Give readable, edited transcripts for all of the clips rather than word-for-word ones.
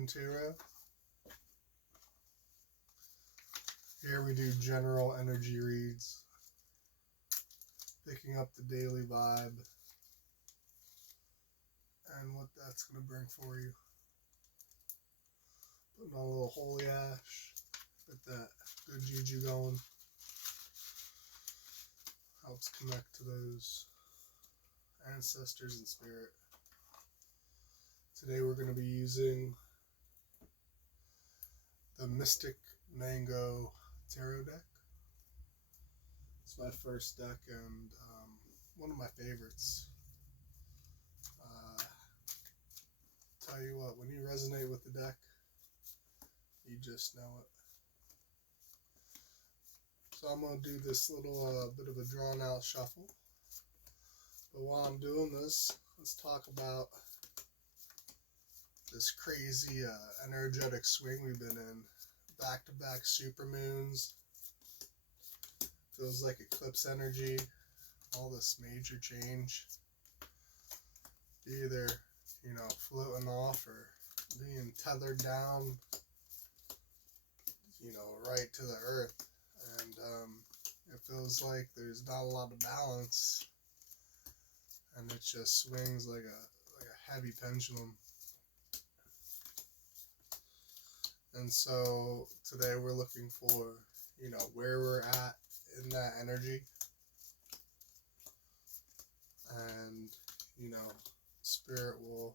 Moon Tarot. Here we do general energy reads, picking up the daily vibe and what that's going to bring for you. Putting on a little holy ash, get that good juju going. Helps connect to those ancestors and spirit. Today we're going to be using the Mystic Mango Tarot deck. It's my first deck and one of my favorites. Tell you what, when you resonate with the deck, you just know it. So I'm going to do this little bit of a drawn out shuffle. But while I'm doing this, let's talk about this crazy energetic swing we've been in. Back-to-back supermoons. Feels like eclipse energy. All this major change. Either, floating off or being tethered down, right to the earth. And it feels like there's not a lot of balance. And it just swings like a heavy pendulum. And so today we're looking for, where we're at in that energy. And, Spirit will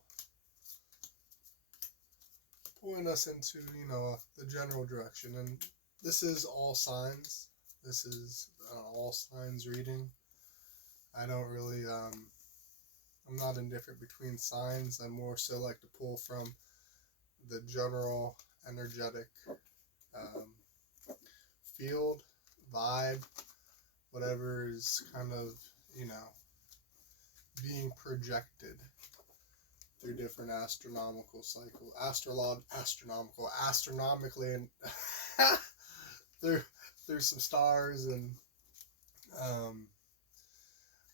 point us into, the general direction. And this is all signs. This is all signs reading. I don't really, I'm not indifferent between signs. I more so like to pull from the general energetic field, vibe, whatever is kind of, being projected through different astronomical cycles, astronomically, and through some stars and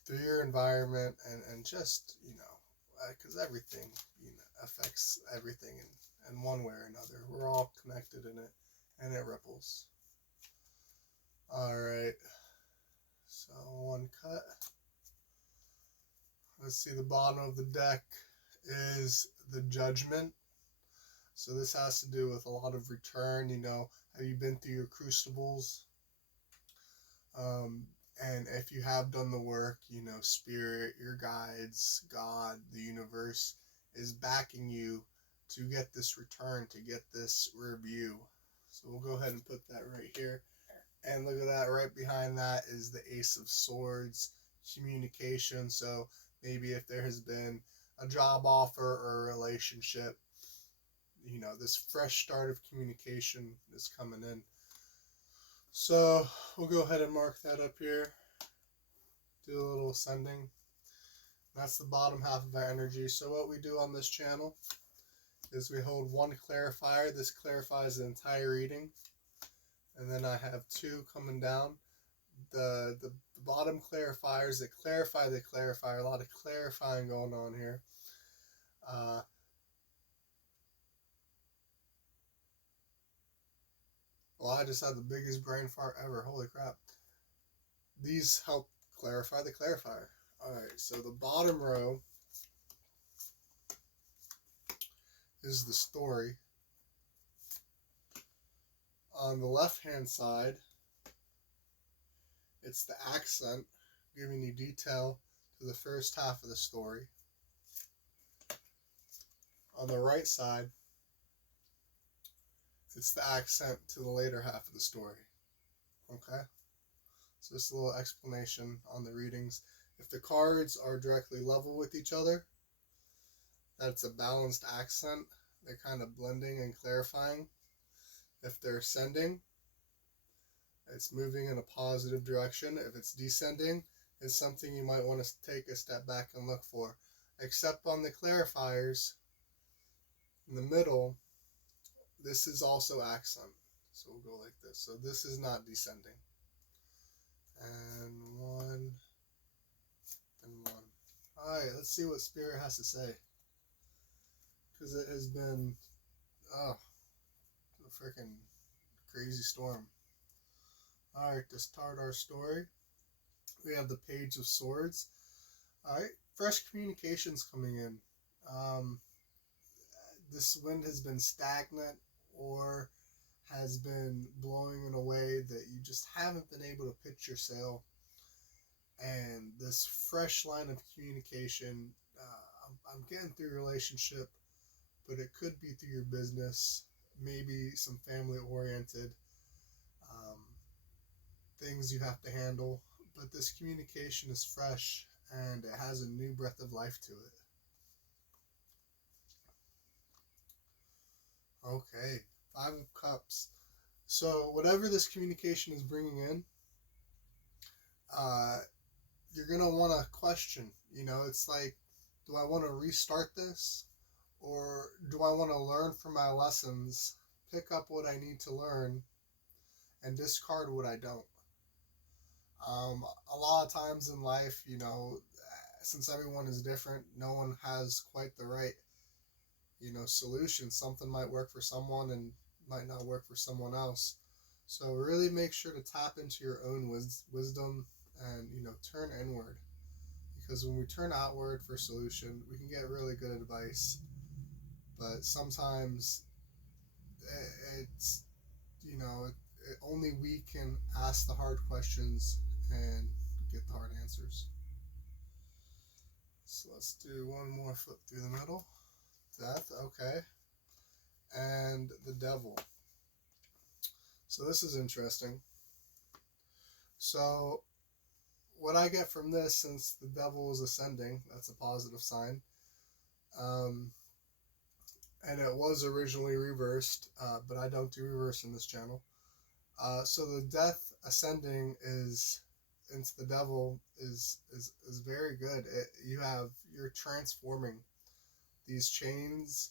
through your environment and just, because everything, affects everything in one way or another. We're all connected in it, and it ripples. Alright, so one cut. Let's see, the bottom of the deck is the Judgment. So this has to do with a lot of return. Have you been through your crucibles? And if you have done the work, Spirit, your guides, God, the universe is backing you to get this return, to get this review. So we'll go ahead and put that right here. And look at that, right behind that is the Ace of Swords, communication. So maybe if there has been a job offer or a relationship, this fresh start of communication is coming in. So we'll go ahead and mark that up here. Do a little ascending. That's the bottom half of our energy. So what we do on this channel is we hold one clarifier. This clarifies the entire reading. And then I have two coming down. The bottom clarifiers that clarify the clarifier. A lot of clarifying going on here. Well, I just had the biggest brain fart ever. Holy crap. These help clarify the clarifier. Alright, so the bottom row is the story. On the left-hand side, it's the accent, giving you detail to the first half of the story. On the right side, it's the accent to the later half of the story. Okay? So just a little explanation on the readings. If the cards are directly level with each other, that's a balanced accent. They're kind of blending and clarifying. If they're ascending, it's moving in a positive direction. If it's descending, it's something you might want to take a step back and look for. Except on the clarifiers, in the middle, this is also accent. So we'll go like this. So this is not descending. And one, and one. Alright, let's see what Spirit has to say. Because it has been oh, a freaking crazy storm. Alright, to start our story, we have the Page of Swords. Alright, fresh communications coming in. Um, this wind has been stagnant or has been blowing in a way that you just haven't been able to pitch your sail. And this fresh line of communication, I'm getting through your relationship, but it could be through your business, maybe some family oriented things you have to handle. But this communication is fresh and it has a new breath of life to it. Okay, Five of Cups. So whatever this communication is bringing in, uh, you're gonna want to question. It's like, do I want to restart this, or do I want to learn from my lessons, pick up what I need to learn, and discard what I don't? A lot of times in life, since everyone is different, no one has quite the right, solution. Something might work for someone and might not work for someone else. So really make sure to tap into your own wisdom and, turn inward. Because when we turn outward for solution, we can get really good advice. But sometimes it's, only we can ask the hard questions and get the hard answers. So let's do one more flip through the middle. Death, okay. And the Devil. So this is interesting. So what I get from this, since the Devil is ascending, that's a positive sign. And it was originally reversed, but I don't do reverse in this channel. So the Death ascending is into the Devil is very good. You're transforming these chains.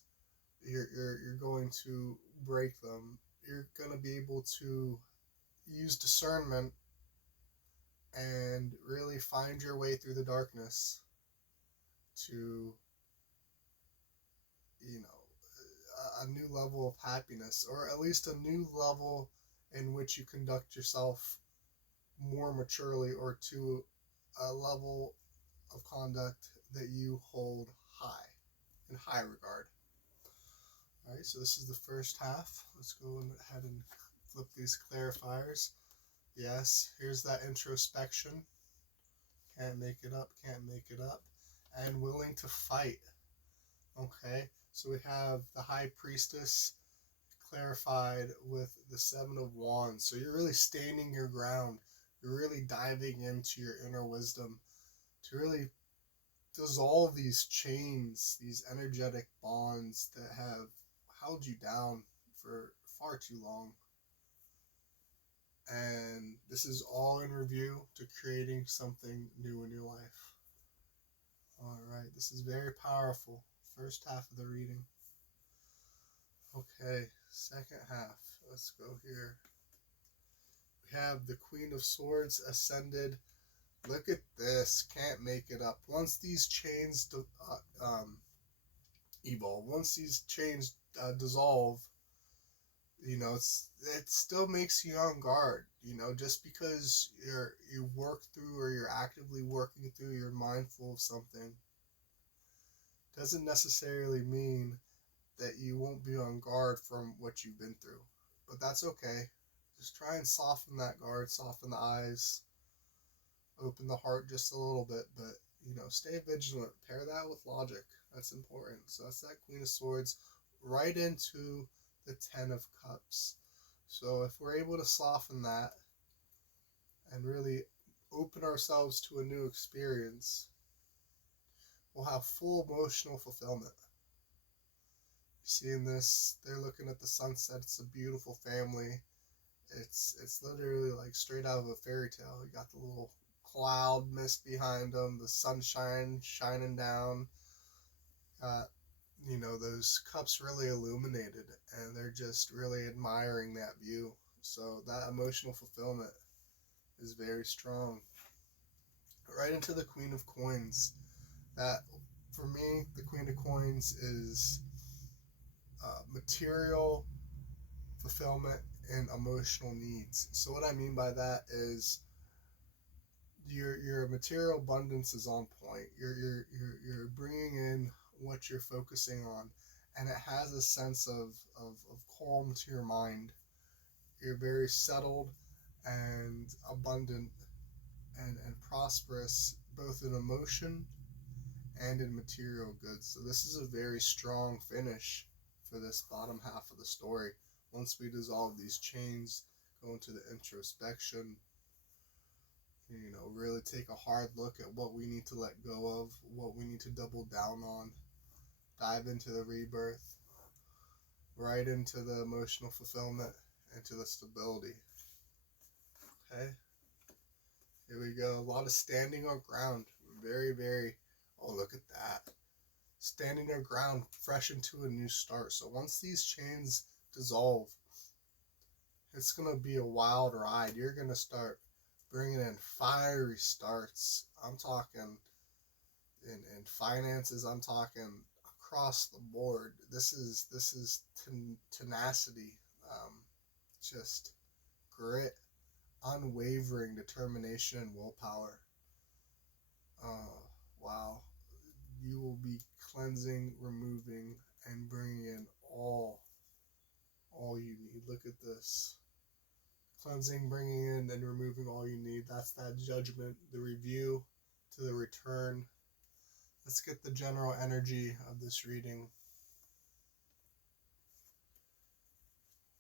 You're going to break them. You're going to be able to use discernment and really find your way through the darkness to, a new level of happiness, or at least a new level in which you conduct yourself more maturely, or to a level of conduct that you hold high, in high regard. Alright, so this is the first half. Let's go ahead and flip these clarifiers. Yes, here's that introspection. Can't make it up, can't make it up. And willing to fight. Okay, so we have the High Priestess clarified with the Seven of Wands. So you're really standing your ground. You're really diving into your inner wisdom to really dissolve these chains, these energetic bonds that have held you down for far too long. And this is all in review to creating something new in your life. Alright, this is very powerful. First half of the reading. Okay, second half. Let's go here. We have the Queen of Swords ascended. Look at this. Can't make it up. Once these chains evolve, once these chains dissolve, it still makes you on guard. Just because you work through, or you're actively working through, you're mindful of something, doesn't necessarily mean that you won't be on guard from what you've been through. But that's okay. Just try and soften that guard, soften the eyes, open the heart just a little bit, but stay vigilant. Pair that with logic. That's important. So that's that Queen of Swords right into the Ten of Cups. So if we're able to soften that and really open ourselves to a new experience, we'll have full emotional fulfillment. You see in this, they're looking at the sunset. It's a beautiful family. It's literally like straight out of a fairy tale. You got the little cloud mist behind them, the sunshine shining down. Those cups really illuminated, and they're just really admiring that view. So that emotional fulfillment is very strong. Right into the Queen of Coins. That, for me, the Queen of Coins is material fulfillment and emotional needs. So what I mean by that is your material abundance is on point. You're bringing in what you're focusing on, and it has a sense of calm to your mind. You're very settled and abundant and prosperous both in emotion and in material goods. So this is a very strong finish for this bottom half of the story. Once we dissolve these chains, go into the introspection, really take a hard look at what we need to let go of, what we need to double down on, dive into the rebirth, right into the emotional fulfillment, into the stability. Okay, here we go. A lot of standing our ground. Very, very, oh, look at that. Standing our ground, fresh into a new start. So once these chains dissolve, it's going to be a wild ride. You're going to start bringing in fiery starts. I'm talking in finances. I'm talking across the board. This is tenacity, just grit, unwavering determination, and willpower. Wow. You will be cleansing, removing, and bringing in all you need. Look at this. Cleansing, bringing in, and removing all you need. That's that judgment, the review to the return. Let's get the general energy of this reading.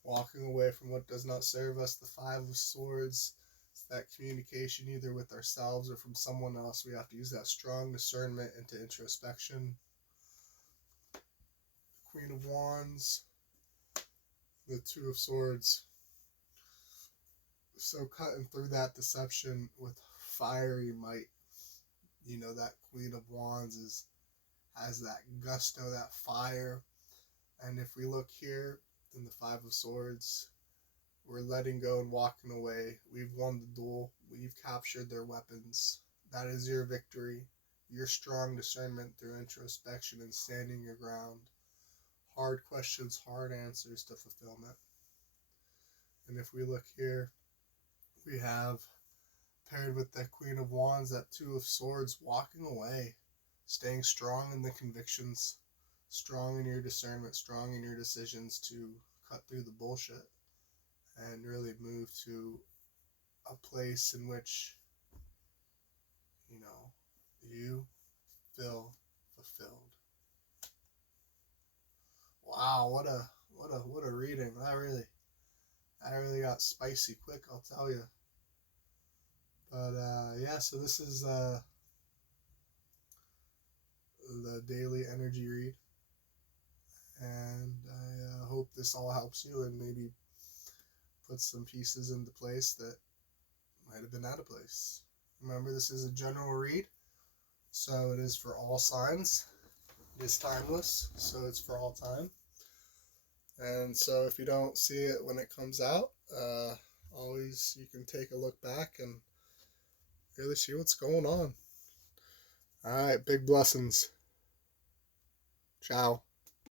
Walking away from what does not serve us, the Five of Swords. It's that communication either with ourselves or from someone else. We have to use that strong discernment into introspection. Queen of Wands, the Two of Swords. So cutting through that deception with fiery might. That Queen of Wands has that gusto, that fire. And if we look here in the Five of Swords, we're letting go and walking away. We've won the duel. We've captured their weapons. That is your victory. Your strong discernment through introspection and standing your ground. Hard questions, hard answers to fulfillment. And if we look here, we have paired with that Queen of Wands, that Two of Swords, walking away, staying strong in the convictions, strong in your discernment, strong in your decisions to cut through the bullshit and really move to a place in which, you feel fulfilled. Wow, what a reading. That really got spicy quick, I'll tell you. But yeah, so this is the daily energy read, and I hope this all helps you and maybe put some pieces into place that might have been out of place. Remember, this is a general read, so it is for all signs. It is timeless, so it's for all time. And so if you don't see it when it comes out, always you can take a look back and really see what's going on. All right, big blessings. Ciao.